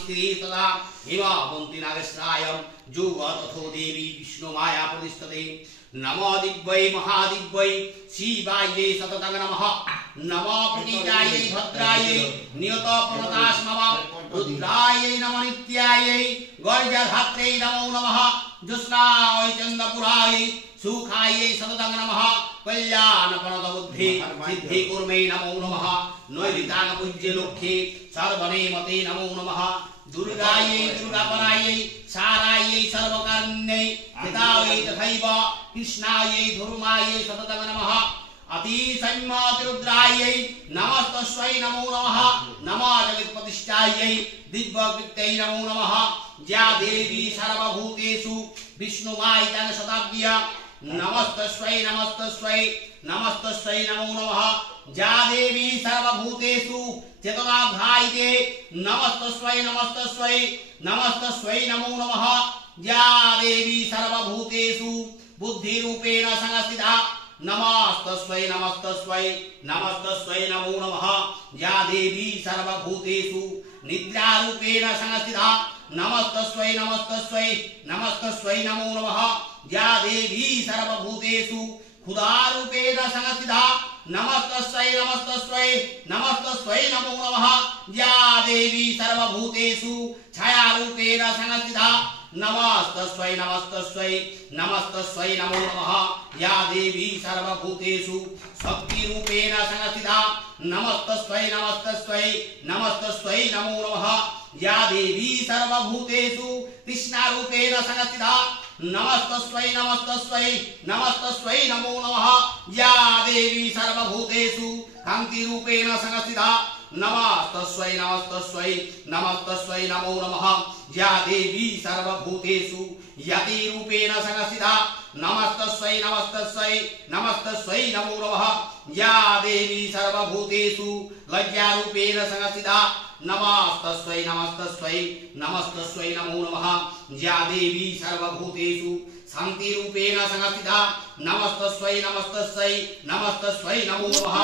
स्थिति तथा हिमवन्ति नागस्रायं जुगतथो देवी विष्णु माया प्रतिष्ठते नमो दिव्यै महादिव्यै शिवायै सततं नमः नमो प्रतीकायै भद्रायै नियतपर्वतास्मवं रुद्रायै नमो नित्यायै गर्जधात्रै नमो नमः जुष्णायै चन्द्रपुरायै सुखायै सततं नमः कल्याणप्रणतबुद्धि सिद्धिकुर्मै नमो नमः नैऋताङ्गपूज्य लोके सर्वनेमते नमो नमः दुर्गायै दुर्गापरायै सारायै सर्वकारुण्यै हितायै तथैव कृष्णायै धूर्मायै सततं नमः अतिसंयमातिरुद्रायै नमस्तस्यै नमो नमः नमः जगत्प्रतिष्ठायै दिव्यकृत्यै नमो नमः या देवी सर्वभूतेषु विष्णुमायितं शताब्द्या नमस्तस्यै नमस्तस्यै नमस्तस्यै नमो नमः या देवी सर्वभूतेषु चतुराध्यायिते नमस्तस्यै नमस्तस्यै नमस्तस्यै नमो नमः या देवी सर्वभूतेषु बुद्धिरूपेण संस्थिता नमस्तस्यै नमस्तस्यै नमस्तस्यै नमो नमः या देवी सर्वभूतेषु निद्रारूपेण संस्थिता नमस्तस्यै नमस्तस्यै नमस्तस्यै नमो नमः या देवी सर्वभूतेषु क्षुधारूपेण संस्थिता नमस्तस्यै नमस्तस्यै नमस्तस्यै नमो नमः या देवी सर्वभूतेषु छायारूपेण संस्थिता नमस्तस्यै नमस्तस्यै नमस्तस्यै नमो नमः या देवी सर्वभूतेषु शक्तिरूपेण संस्थिता नमस्तस्यै नमस्तस्यै नमस्तस्यै नमो नमः या देवी सर्वभूतेषु कृष्णारूपेण संस्थिता नमस्तस्यै नमस्तस्यै नमस्तस्यै नमो नमः या देवी सर्वभूतेषु कान्तिरूपेण संस्थिता नमस्तस्यै नमस्तस्यै नमस्तस्यै नमो नमः या देवी सर्वभूतेषु यतिरूपेण संस्थिता नमस्तस्यै नमस्तस्यै नमस्तस्यै नमो नमः या देवी सर्वभूतेषु लज्जारूपेण संस्थिता नमस्तस्यै नमस्तस्यै नमस्तस्यै नमो नमः या देवी सर्वभूतेषु शान्तिरूपेण संस्थिता नमस्तस्यै नमस्तस्यै नमस्तस्यै नमो नमः।